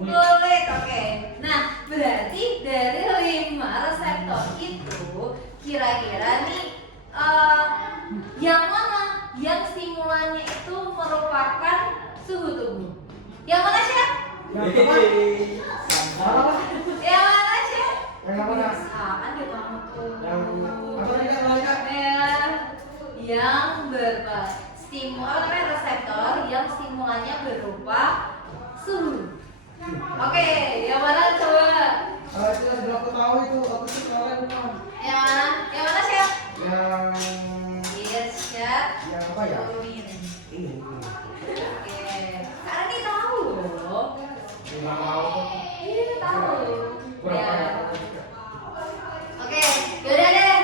Kulit, oke. Nah, berarti dari 5 reseptor itu kira-kira nih yang mana yang stimulannya itu merupakan suhu tubuh? Yang mana sih? Yang mana sih? yang mana? Kan dia kamu tuh. Yang reseptor yang stimulannya berupa suhu. Oke, yang mana coba? Itu sudah aku tahu itu, aku sih kalian bukan. Yang mana? Yang mana sih? Yang Chef. yang apa ya? Ini. Oke, karena ini tahu loh. Nggak tahu. Ini tahu. Kurang Ya. banyak. Oke, yaudah deh,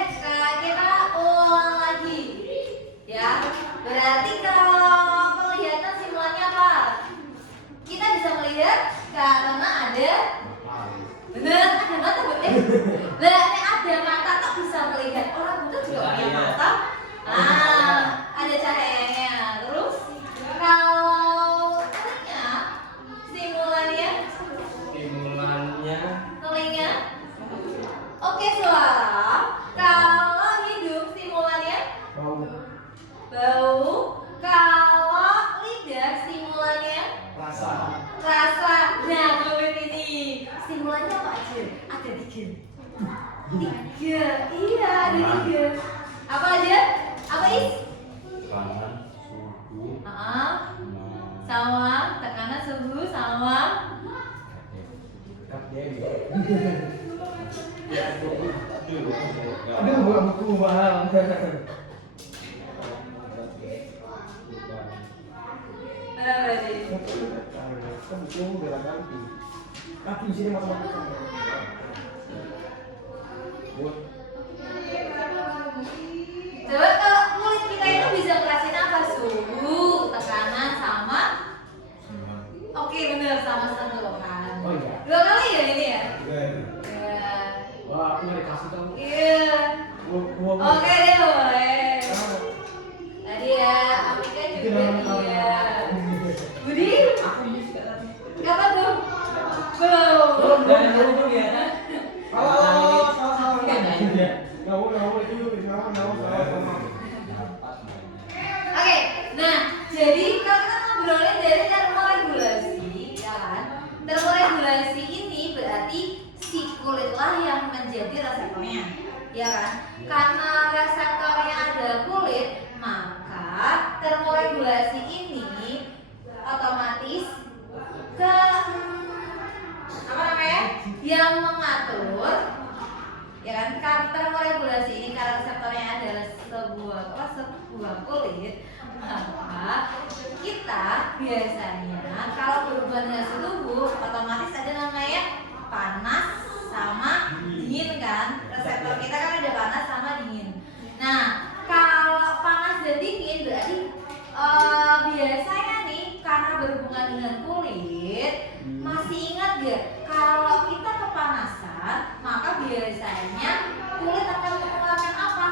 kita ulang lagi. Ya, berarti kalau penglihatan stimulannya apa? Kita bisa melihat karena ada bener ada mata berarti ada mata tak bisa melihat, orang buta juga punya mata. Ada cahayanya. Terus kalau telinga stimulannya telinga. Oke, suara. Kalau hidung stimulannya bau. Kalau lidah stimulannya Rasa. rasa. Nah, kulit ini stimulannya apa aja? Ada 3. Iya, ada 3. Apa aja? Apa is? Tekanan, suhu, Sama tekanan, suhu, sama Aduh, buku mahal. berarti. Kan buku udah ganti. Kaki di sini matematika. Buat Coba kalau kulit kita itu bisa ngerasain apa? Suhu, tekanan, sama. Oke, bener, sama satu kan. Oh iya. 2 kali ya ini ya? Ya. Wah, aku nggak dikasih kamu. Iya. Oke deh, boleh. Tadi ya, Afrika juga iya. Budi? Kapan tuh? Belum. Dari dulu dulu ya. Salah. Nggak boleh itu dulu. Salah. Oke, nah jadi kalau kita ngobrolin dari termoregulasi, ya kan? Termoregulasi ini berarti si kulitlah yang menjadi reseptornya, ya kan? Karena reseptornya ada kulit, maka termoregulasi ini otomatis ke apa namanya? Yang mengatur, ya kan? Termoregulasi ini karena reseptornya adalah sebuah kulit, maka kita biasanya kalau berhubungan dengan suhu tubuh otomatis ada namanya panas sama dingin kan. Reseptor kita kan ada panas sama dingin. Nah, kalau panas dan dingin berarti biasanya nih karena berhubungan dengan kulit, masih ingat gak kalau kita kepanasan maka biasanya kulit akan mengeluarkan apa?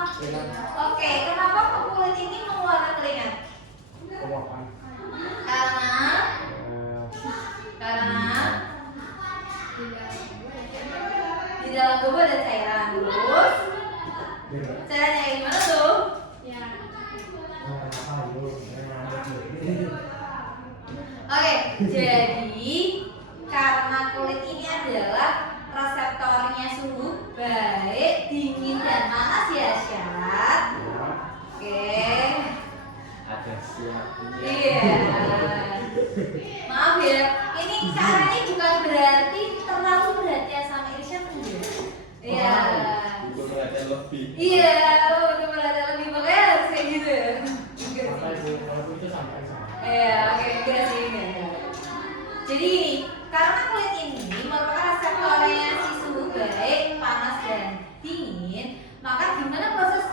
Oke, kenapa kulit ini mengeluarkan keringat? Karena di dalam tubuh ada cairan. Terus cairannya gimana tuh? Oke, jadi karena kulit ini adalah reseptornya suhu baik dingin dan panas ya, Syat. Oke. ada siapnya. Iya. Maaf ya, ini caranya bukan berarti terlalu perhatian sama Irsyad enggak. Iya. Untuk perhatian lebih. Iya, untuk perhatian lebih makanya harus kayak gitu ya. Enggak sih. Iya, oke, enggak sih, enggak. Jadi karena kulit ini merupakan reseptornya si suhu baik, panas dan dingin, maka gimana proses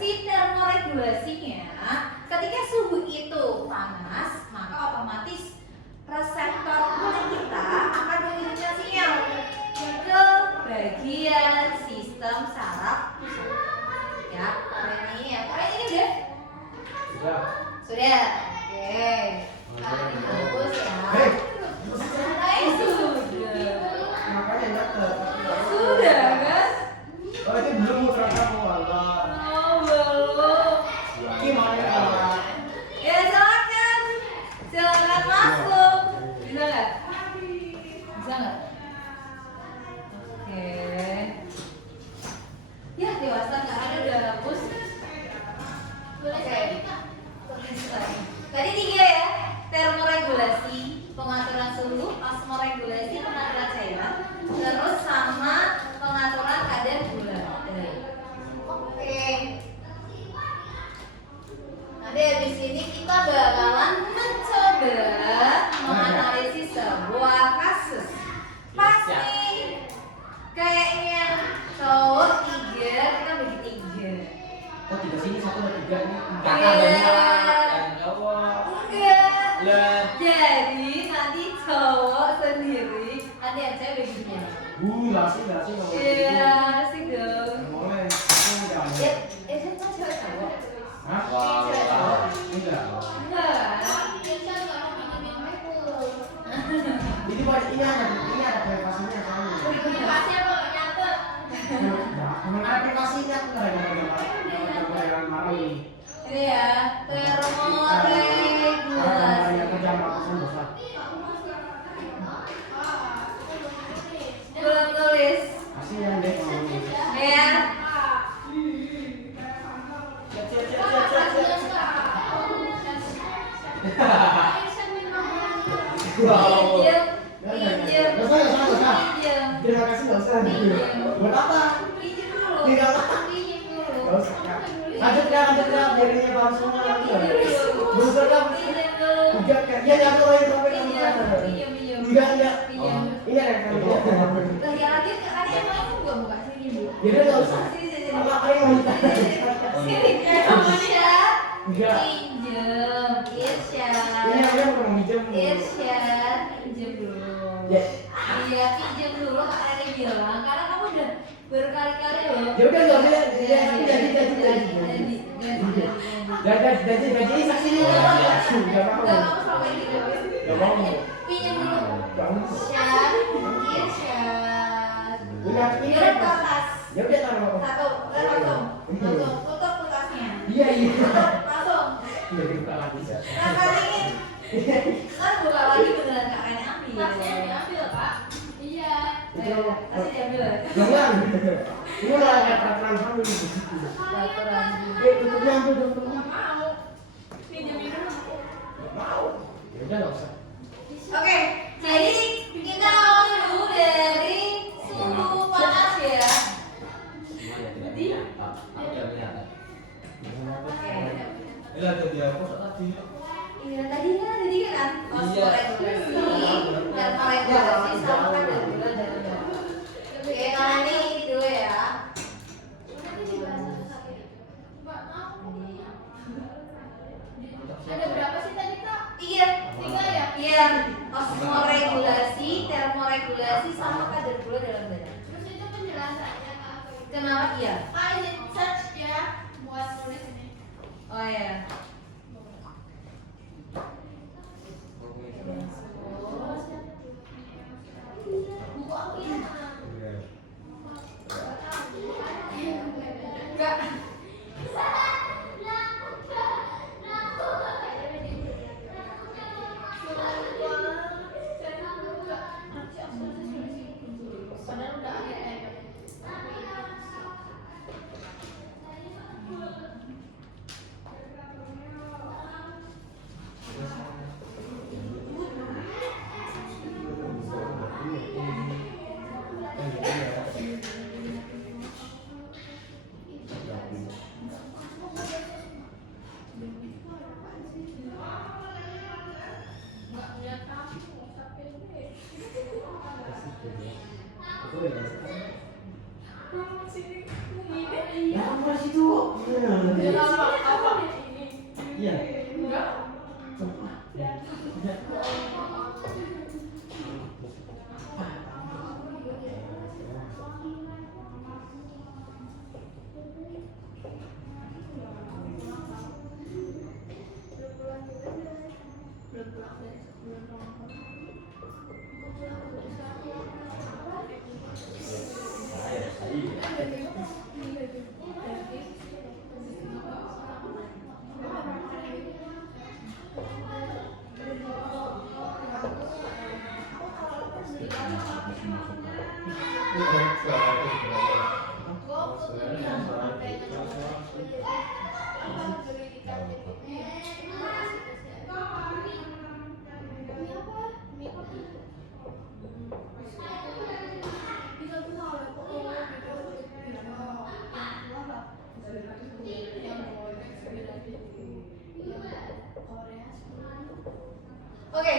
si termoregulasinya? Ketika suhu itu panas, maka otomatis reseptor kulit kita akan mengirimkan sinyal ke bagian sistem saraf pusat. Ya, ini ya, ini deh. Sudah. Oke. Kalian hapus ya. Nah, itu. Bisa nggak? Oke. Ya dewasa nggak ada udah hapus. Oke. Tadi 3 ya. Termoregulasi, pengaturan suhu, osmoregulasi, pengaturan cairan, terus sama pengaturan kadar gula. Oke. Nanti habis ini kita bakalan mencoba menganalisis sebuah kasus. Pasti kayaknya cowok 3, kita bagi 3. Oh, 3 sini, 1 dan 3 ini. Enggak. Jadi nanti cowok sendiri, nanti yang cewek baginya. Enggak sih, enggak boleh. Iya, sih dong. Enggak boleh. Aku enggak mau. Itu kan cewek cowok. Hah? Cewek cowok. Enggak. Enggak. Jadi buat ini ada privasinya kamu. Privasi apa nggak nyatet? Nah, memang ada privasinya tuh yang marah ini. Ini ya, termoregulasi. Yang kerja makan dosa. Belum tulis. Kasihan deh kalau ini. Ya. Wow. Pinjem. Pinjem. Terima kasih nggak usah. Buat apa? Pinjem dulu. Tidak apa. Pinjem dulu. Nggak usah. Lanjut ya, biarnya paham semua. Berusaha kan? Pinjem dulu. Enggak kan? Ya jatuh lagi sampai kamu Pinjem. sana. Pinjem. Enggak. Pinjem. Ini ada yang kamu. Lagi lagi kan emang gua buka sini dulu. Jadi nggak usah. Sini sini. Apa yang mau kita? Sini. Irsyad. Enggak. Pinjem. Irsyad. Ini aku mau minjem. Irsyad. Pinjem dulu. Ya. Iya, pinjem dulu Kak Rere bilang karena kamu udah berkali-kali loh. Ya udah nggak usah. Jadi saksinya. Enggak mau. Enggak, kamu selama ini Nggak mau. pinjem dulu. Nggak mau. Irsyad. Irsyad. Udah ini Ini kan. kertas. Ya udah taruh. Satu, langsung tutup kulkasnya. Iya. Langsung. Udah kita lagi ya. Nah kali ini kan buka lagi beneran Kak Rene ambil. Tasnya diambil Kak. Iya. Tasnya diambil ya. Jangan. Ini udah kayak peraturan kamu gitu. Peraturan. Tutupnya ambil dong. Mau. Pinjemin dulu. Mau. Ya udah nggak usah. Oke, jadi kita awal dulu dari suhu panas ya. Cuma ya tidak nyata. Aku tidak nyata. Oke. Ini ada di aku tadi. Iya tadi kan Iya. osmoregulasi dan moregulasi sama kadar gula dan darah. Oke, nah ini dulu ya. Ada berapa sih tadi Kak? Iya, 3 ya? iya. Osmoregulasi, termoregulasi sama kadar gula dalam darah. Terus itu penjelasannya Kak. Kenapa iya? Kak izin search ya buat tulis ini. Oh ya. Buku aku ini. Enggak. Padahal udah ada Ya kamu di situ. Iya. Gua untuk kuliah sampai beli di kantin itu. Oke,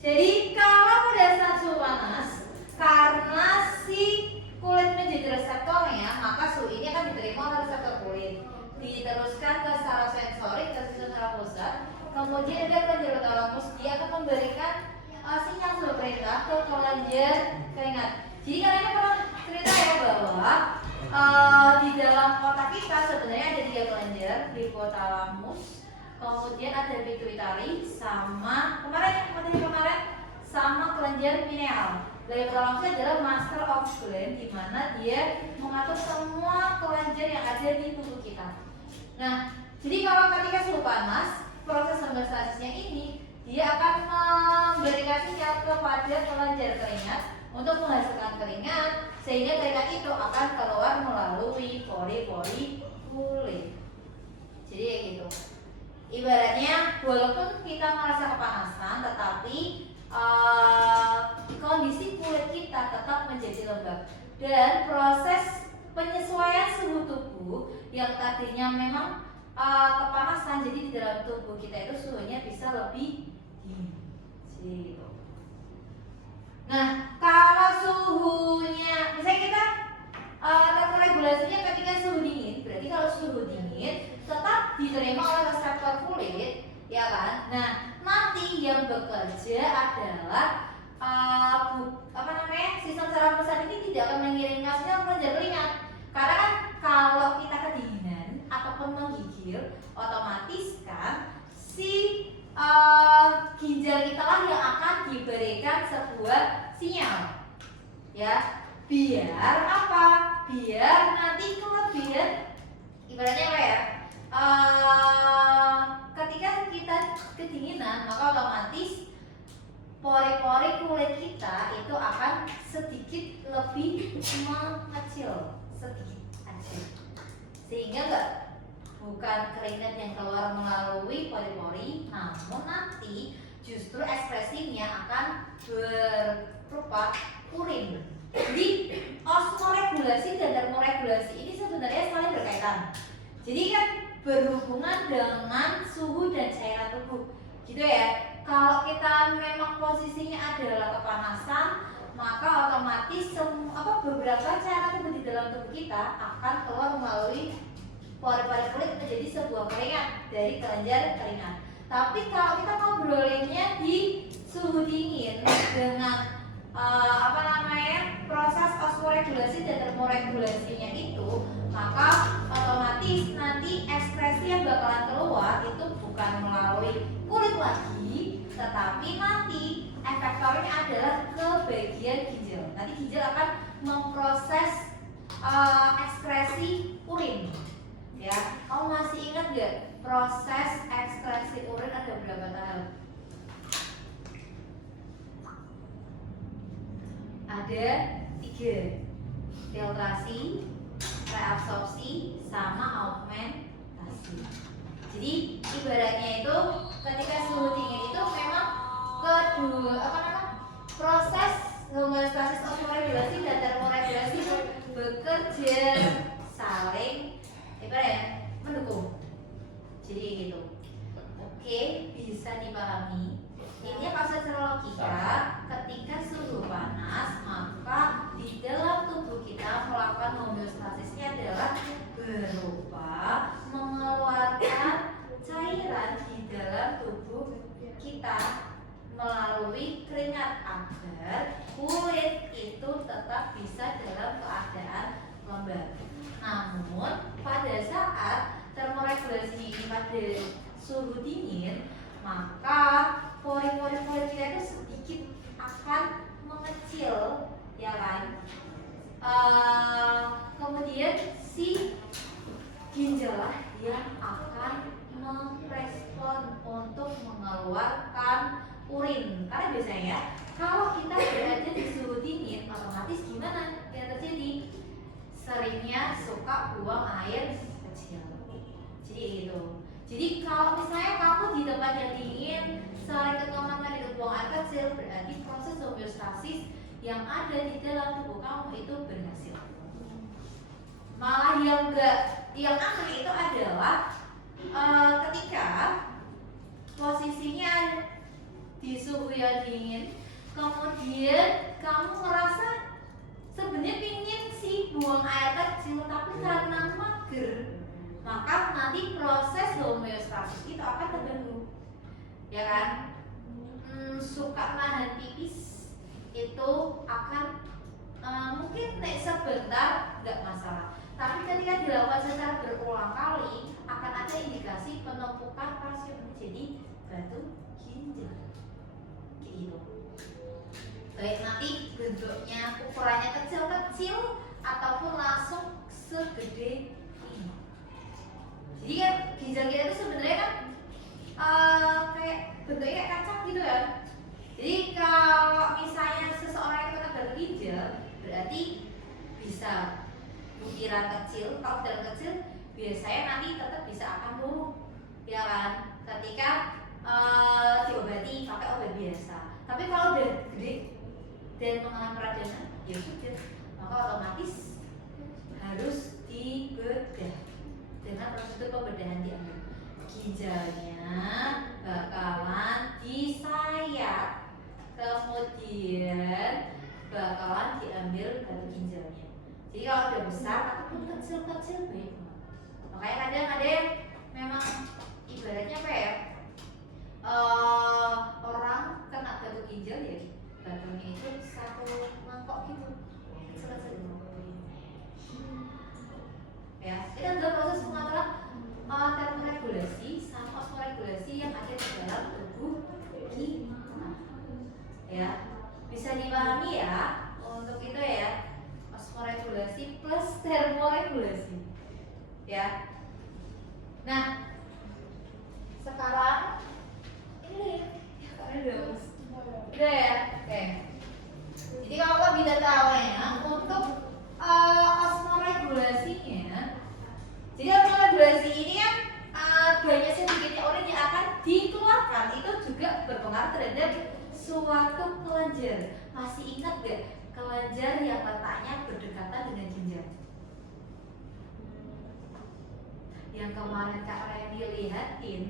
jadi kalau pada saat suhu panas, karena si kulit menjadi reseptornya, maka suhu ini akan diterima oleh reseptor kulit, diteruskan ke saraf sensorik, ke sistem saraf pusat, kemudian ada kelenjar otolamus, dia akan memberikan sinyal sebuah perintah ke kelenjar keringat. Jadi kalian pernah cerita ya bahwa di dalam otak kita sebenarnya ada 3 kelenjar, hipotalamus, kemudian ada pituitari, sama kemarin sama kelenjar pineal. Hipotalamus adalah master of gland, di mana dia mengatur semua kelenjar yang ada di tubuh kita. Nah, jadi kalau ketika suhu panas, proses homeostasisnya ini dia akan memberikan sinyal kepada kelenjar keringat untuk menghasilkan keringat, sehingga keringat itu akan keluar melalui pori-pori kulit. Jadi kayak gitu. Ibaratnya walaupun kita merasa kepanasan, tetapi kondisi kulit kita tetap menjadi lembab, dan proses penyesuaian suhu tubuh yang tadinya memang kepanasan, jadi di dalam tubuh kita itu suhunya bisa lebih dingin. Gitu. Nah, kalau suhunya, misalnya kita terregulasinya ketika suhu dingin, berarti kalau suhu dingin tetap diterima oleh reseptor kulit, ya kan? Nah, nanti yang bekerja adalah sistem saraf pusat ini tidak akan mengirimkan sinyal kelenjar keringat, karena kan kalau kita kedinginan ataupun menggigil, otomatis kan si ginjal kita lah yang akan diberikan sebuah sinyal, ya, biar apa? Biar nanti kelebihan, ibaratnya apa ya? Ketika kita kedinginan, maka otomatis pori-pori kulit kita itu akan sedikit lebih mengecil, sedikit aja, sehingga bukan keringat yang keluar melalui pori-pori, namun nanti justru ekspresinya akan berupa urin. Jadi osmoregulasi dan termoregulasi ini sebenarnya saling berkaitan. Jadi kan berhubungan dengan suhu dan cairan tubuh, gitu ya. Kalau kita memang posisinya adalah kepanasan, maka otomatis beberapa cairan tubuh di dalam tubuh kita akan keluar melalui pori-pori kulit menjadi sebuah keringat dari kelenjar keringat. Tapi kalau kita ngobrolinnya di suhu dingin dengan proses osmoregulasi dan termoregulasinya itu, maka otomatis nanti ekspresi yang bakalan keluar itu bukan melalui kulit lagi, tetapi nanti efektornya adalah ke bagian ginjal. Nanti ginjal akan memproses ekskresi urin. Ya, kamu masih ingat gak proses ekskresi urin ada berapa tahap? Ada 3: filtrasi, reabsorpsi, sama augmentasi. Jadi ibaratnya itu ketika suhu dingin itu memang proses homeostasis, osmoregulasi dan termoregulasi bekerja saling mendukung. Jadi gitu. Oke, bisa dipahami. Ini proses logika, ketika suhu panas, maka di dalam tubuh kita melakukan homeostasisnya adalah berupa mengeluarkan cairan di dalam tubuh kita melalui keringat agar kulit itu tetap bisa dalam keadaan lembab. Namun pada saat termoregulasi ini pada suhu dingin, maka pori-pori kulit kita itu sedikit akan mengecil, ya kan? Kemudian si ginjal yang akan merespon untuk mengeluarkan urin. Karena biasanya kalau kita berada di suhu dingin, otomatis gimana yang yang ada di dalam tubuh kamu itu berhasil. Malah yang aneh itu adalah ketika posisinya di suhu yang dingin, kemudian kamu merasa sebenarnya pingin sih buang air kecil, tapi karena mager, maka nanti proses homeostasis itu akan terganggu, ya kan? Suka nahan pipis itu akan mungkin naik sebentar nggak masalah, tapi ketika dilakukan secara berulang kali akan ada indikasi penumpukan kalsium menjadi batu ginjal, kayak gitu. Baik nanti bentuknya ukurannya kecil-kecil ataupun langsung segede ini. Jadi kan ginjal kita itu sebenarnya kan kayak bentuknya kayak kaca gitu kan. Jadi kalau misalnya seseorang itu kena batu ginjal, berarti bisa butiran kecil. Kalau butiran kecil biasanya nanti tetap bisa akan lumpuh, ya kan? Ketika diobati pakai obat biasa. Tapi kalau udah gede dan mengalami peradangan, ya sudah, maka otomatis harus dibedah dengan prosedur pembedahan diambil. Ginjalnya bakalan disayat, kemudian bakalan diambil batu ginjalnya. Jadi kalau udah besar ataupun kecil-kecil baik. Makanya kadang ada yang memang ibaratnya apa ya, orang kena batu ginjal ya batunya itu satu mangkok gitu, kecil-kecil ya. Itu adalah proses pengaturan termoregulasi sama osmoregulasi yang ada di dalam tubuh kita, ya. Bisa dipahami ya untuk itu ya, osmoregulasi plus termoregulasi, ya. Nah sekarang ini udah ya, oke. Jadi kalau lebih detailnya untuk osmoregulasinya, jadi osmoregulasi ini kan banyak sedikitnya urin yang akan dikeluarkan, itu juga berpengaruh terhadap suatu kelenjar. Masih ingat gak kelenjar yang letaknya berdekatan dengan ginjal? Yang kemarin Kak Randy lihatin.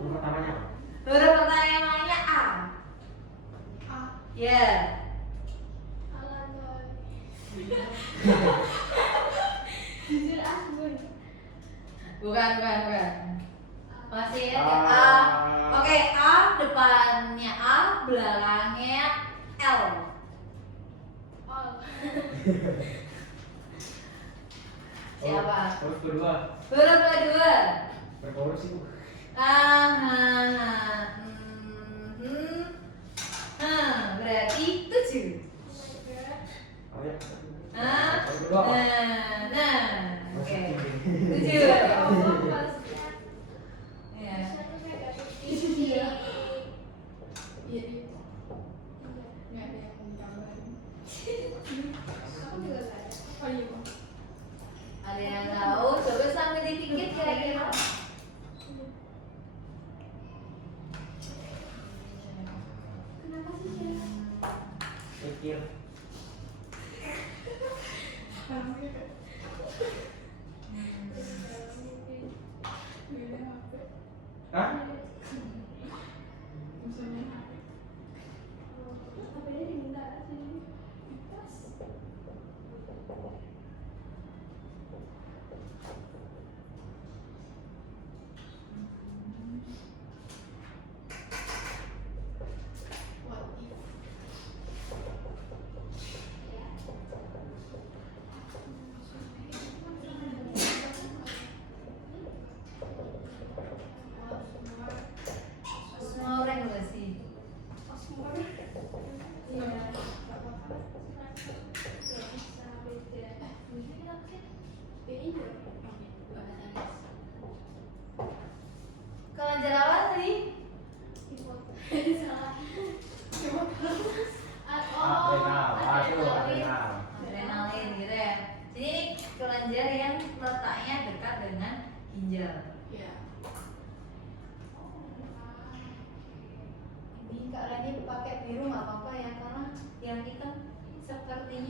Huruf pertamanya apa? Huruf pertamanya A. Ya. Bukan. Masih ya? A. Oke, A depannya A, belakangnya L. Siapa? Huruf kedua. Huruf kedua. Berapa huruf sih, Bu? Berarti 7. Oh ya. Nah, Huruf kedua apa? oke. Masih 7. Ya. Ada yang tahu? Coba sambil dipikir kira-kira. Pikir. Hah?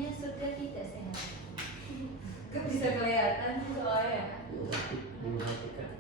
Sepertinya surga tidak sehat. Gak bisa kelihatan soalnya. Belum